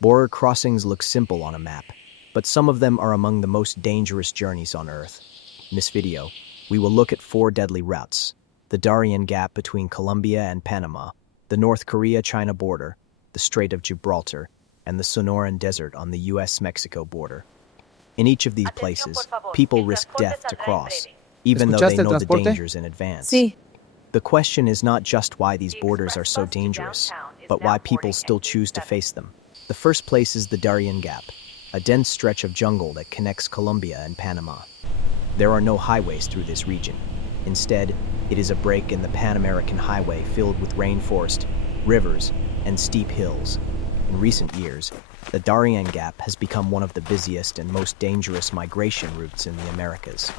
Border crossings look simple on a map, but some of them are among the most dangerous journeys on Earth. In this video, we will look at 4 deadly routes: the Darién Gap between Colombia and Panama, the North Korea-China border, the Strait of Gibraltar, and the Sonoran Desert on the US-Mexico border. In each of these places, people risk death to cross, even though they ¿Escuchaste el know the transporte? dangers in advance. Sí. The question is not just why these borders are so dangerous, but why people still choose to face them. The first place is the Darién Gap, a dense stretch of jungle that connects Colombia and Panama. There are no highways through this region. Instead, it is a break in the Pan-American highway filled with rainforest, rivers, and steep hills. In recent years, the Darién Gap has become one of the busiest and most dangerous migration routes in the Americas.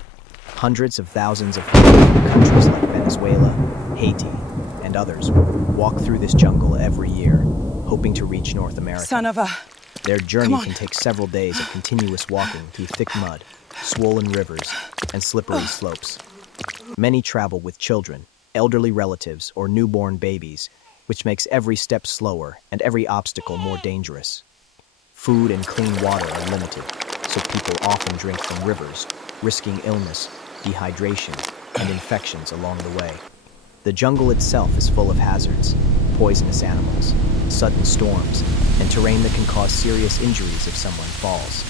Hundreds of thousands of people from countries like Venezuela, Haiti, and others walk through this jungle every year, hoping to reach North America. Son of a... Their journey can take several days of continuous walking through thick mud, swollen rivers, and slippery slopes. Many travel with children, elderly relatives, or newborn babies, which makes every step slower and every obstacle more dangerous. Food and clean water are limited, so people often drink from rivers, risking illness, dehydration, and infections along the way. The jungle itself is full of hazards: poisonous animals, sudden storms, and terrain that can cause serious injuries if someone falls.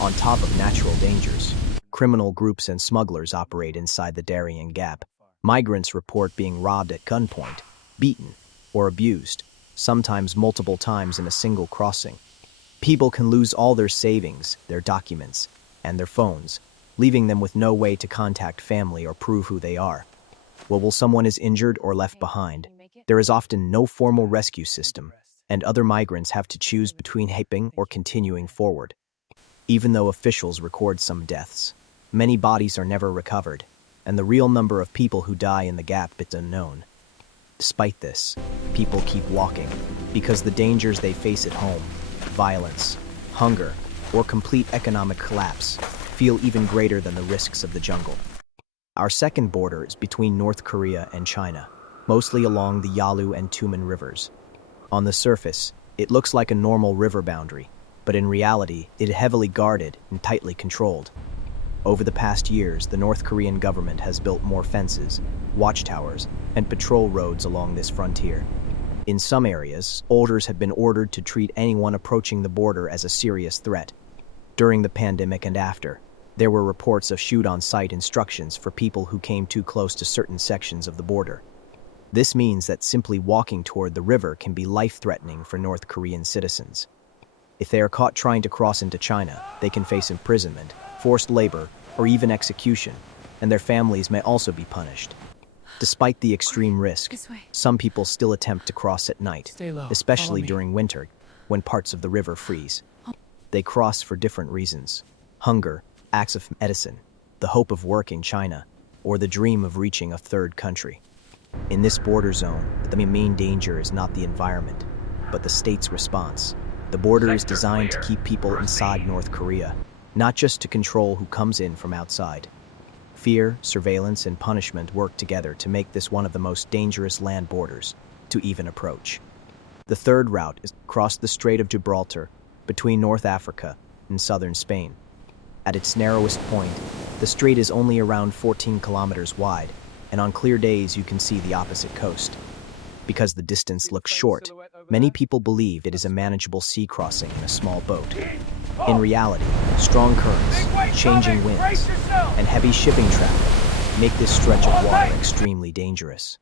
On top of natural dangers, criminal groups and smugglers operate inside the Darién Gap. Migrants report being robbed at gunpoint, beaten, or abused, sometimes multiple times in a single crossing. People can lose all their savings, their documents, and their phones, leaving them with no way to contact family or prove who they are. While someone is injured or left behind, there is often no formal rescue system, and other migrants have to choose between helping or continuing forward. Even though officials record some deaths, many bodies are never recovered, and the real number of people who die in the gap is unknown. Despite this, people keep walking, because the dangers they face at home, violence, hunger, or complete economic collapse, feel even greater than the risks of the jungle. Our second border is between North Korea and China, mostly along the Yalu and Tumen rivers. On the surface, it looks like a normal river boundary, but in reality, it is heavily guarded and tightly controlled. Over the past years, the North Korean government has built more fences, watchtowers, and patrol roads along this frontier. In some areas, soldiers have been ordered to treat anyone approaching the border as a serious threat. During the pandemic and after, there were reports of shoot-on-sight instructions for people who came too close to certain sections of the border. This means that simply walking toward the river can be life-threatening for North Korean citizens. If they are caught trying to cross into China, they can face imprisonment, forced labor, or even execution, and their families may also be punished. Despite the extreme risk, some people still attempt to cross at night, especially during winter, when parts of the river freeze. They cross for different reasons: hunger, acts of medicine, the hope of work in China, or the dream of reaching a third country. In this border zone, the main danger is not the environment, but the state's response. The border is designed to keep people inside North Korea, not just to control who comes in from outside. Fear, surveillance, and punishment work together to make this one of the most dangerous land borders to even approach. The third route is across the Strait of Gibraltar, between North Africa and southern Spain. At its narrowest point, the strait is only around 14 kilometers wide, and on clear days you can see the opposite coast. Because the distance looks short, many people believe it is a manageable sea crossing in a small boat. In reality, strong currents, changing winds, and heavy shipping traffic make this stretch of water extremely dangerous.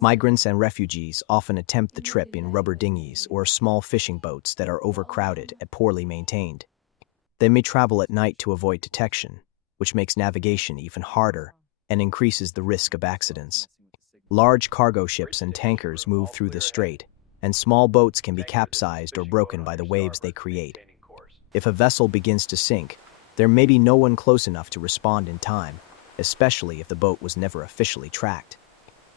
Migrants and refugees often attempt the trip in rubber dinghies or small fishing boats that are overcrowded and poorly maintained. They may travel at night to avoid detection, which makes navigation even harder and increases the risk of accidents. Large cargo ships and tankers move through the strait, and small boats can be capsized or broken by the waves they create. If a vessel begins to sink, there may be no one close enough to respond in time, especially if the boat was never officially tracked.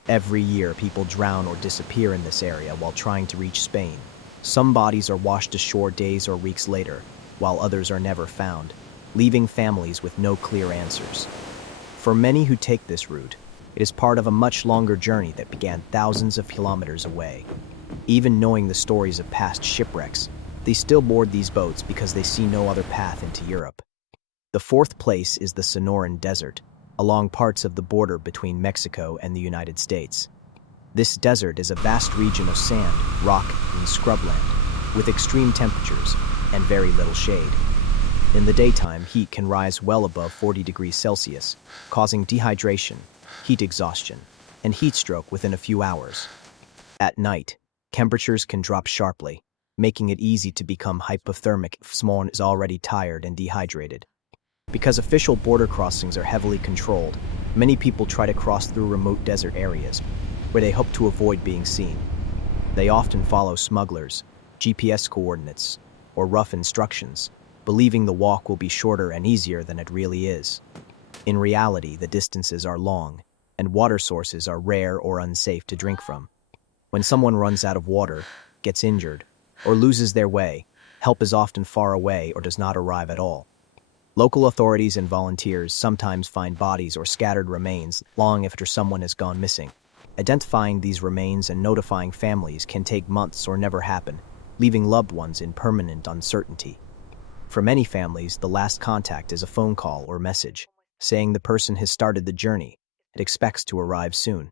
Every year, people drown or disappear in this area while trying to reach Spain. Some bodies are washed ashore days or weeks later, while others are never found, leaving families with no clear answers. For many who take this route, it is part of a much longer journey that began thousands of kilometers away. Even knowing the stories of past shipwrecks, They still board these boats because they see no other path into Europe. The fourth place is the Sonoran Desert, along parts of the border between Mexico and the United States. This desert is a vast region of sand, rock, and scrubland, with extreme temperatures and very little shade. In the daytime, heat can rise well above 40 degrees Celsius, causing dehydration, heat exhaustion, and heat stroke within a few hours. At night, temperatures can drop sharply, making it easy to become hypothermic if someone is already tired and dehydrated. Because official border crossings are heavily controlled, many people try to cross through remote desert areas, where they hope to avoid being seen. They often follow smugglers, GPS coordinates, or rough instructions, believing the walk will be shorter and easier than it really is. In reality, the distances are long, and water sources are rare or unsafe to drink from. When someone runs out of water, gets injured, or loses their way, help is often far away or does not arrive at all. Local authorities and volunteers sometimes find bodies or scattered remains long after someone has gone missing. Identifying these remains and notifying families can take months or never happen, leaving loved ones in permanent uncertainty. For many families, the last contact is a phone call or message, saying the person has started the journey and expects to arrive soon.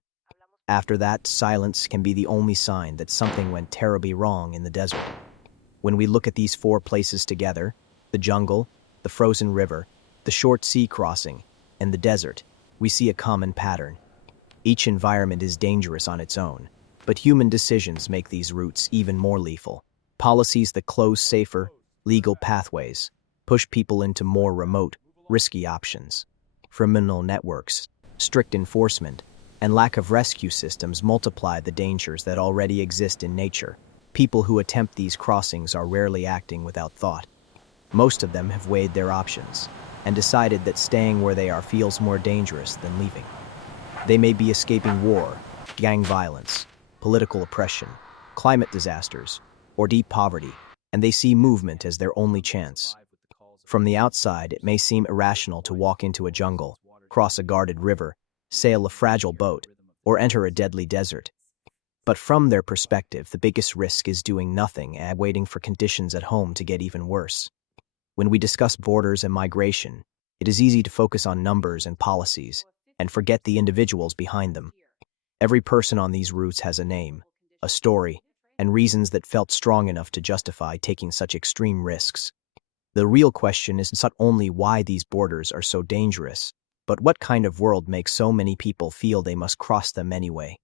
After that, silence can be the only sign that something went terribly wrong in the desert. When we look at these four places together, the jungle, the frozen river, the short sea crossing, and the desert, we see a common pattern. Each environment is dangerous on its own, but human decisions make these routes even more lethal. Policies that close safer, legal pathways push people into more remote, risky options. Criminal networks, strict enforcement, and lack of rescue systems multiply the dangers that already exist in nature. People who attempt these crossings are rarely acting without thought. Most of them have weighed their options and decided that staying where they are feels more dangerous than leaving. They may be escaping war, gang violence, political oppression, climate disasters, or deep poverty, and they see movement as their only chance. From the outside, it may seem irrational to walk into a jungle, cross a guarded river, sail a fragile boat, or enter a deadly desert. But from their perspective, the biggest risk is doing nothing and waiting for conditions at home to get even worse. When we discuss borders and migration, it is easy to focus on numbers and policies and forget the individuals behind them. Every person on these routes has a name, a story, and reasons that felt strong enough to justify taking such extreme risks. The real question is not only why these borders are so dangerous, but what kind of world makes so many people feel they must cross them anyway.